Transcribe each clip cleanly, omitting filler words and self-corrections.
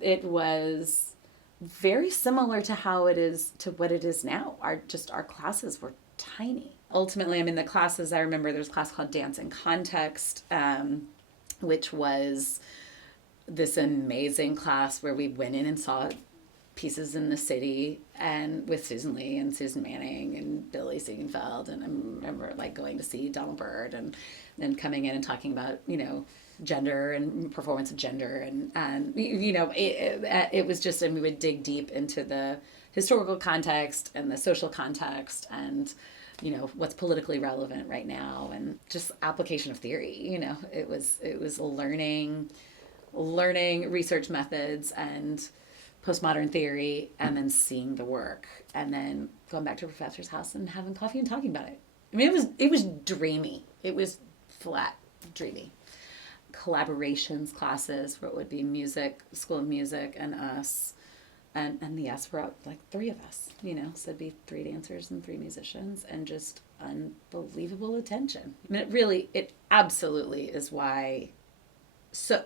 It was very similar to how it is to what it is now. Our classes were tiny. Ultimately, I mean, the classes, I remember there was a class called Dance in Context, which was this amazing class where we went in and saw pieces in the city and with Susan Lee and Susan Manning and Billy Siegenfeld. And I remember like going to see Donald Byrd and then coming in and talking about, gender and performance of gender. And it was just, and we would dig deep into the historical context and the social context and, what's politically relevant right now and just application of theory. It was learning research methods and postmodern theory and then seeing the work and then going back to a professor's house and having coffee and talking about it. I mean, it was dreamy. It was flat dreamy. Collaborations classes where it would be music, School of Music and us. And the us were like three of us, so it'd be three dancers and three musicians and just unbelievable attention. I mean, it absolutely is why. So,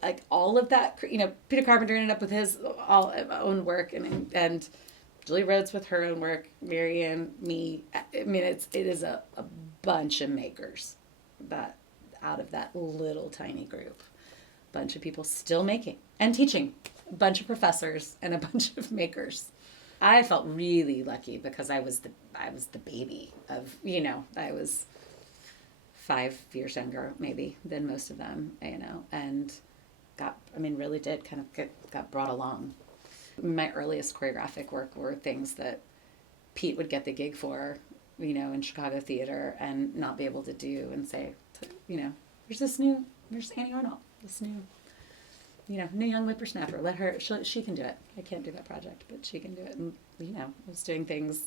like all of that, Peter Carpenter ended up with his own work, and Julie Rhodes with her own work, Marianne, me. I mean, it is a bunch of makers that out of that little tiny group, bunch of people still making and teaching, a bunch of professors and a bunch of makers. I felt really lucky because I was the baby of I was 5 years younger maybe than most of them, and really did kind of got brought along. My earliest choreographic work were things that Pete would get the gig for, in Chicago theater and not be able to do and say, there's Annie Arnoult, this new young whippersnapper. Let her, she can do it. I can't do that project, but she can do it. And, I was doing things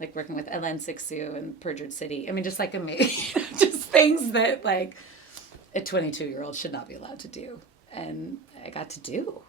like working with Ellen Sixu and Perjured City. I mean, just like amazing, just things that like a 22-year-old should not be allowed to do. And I got to do.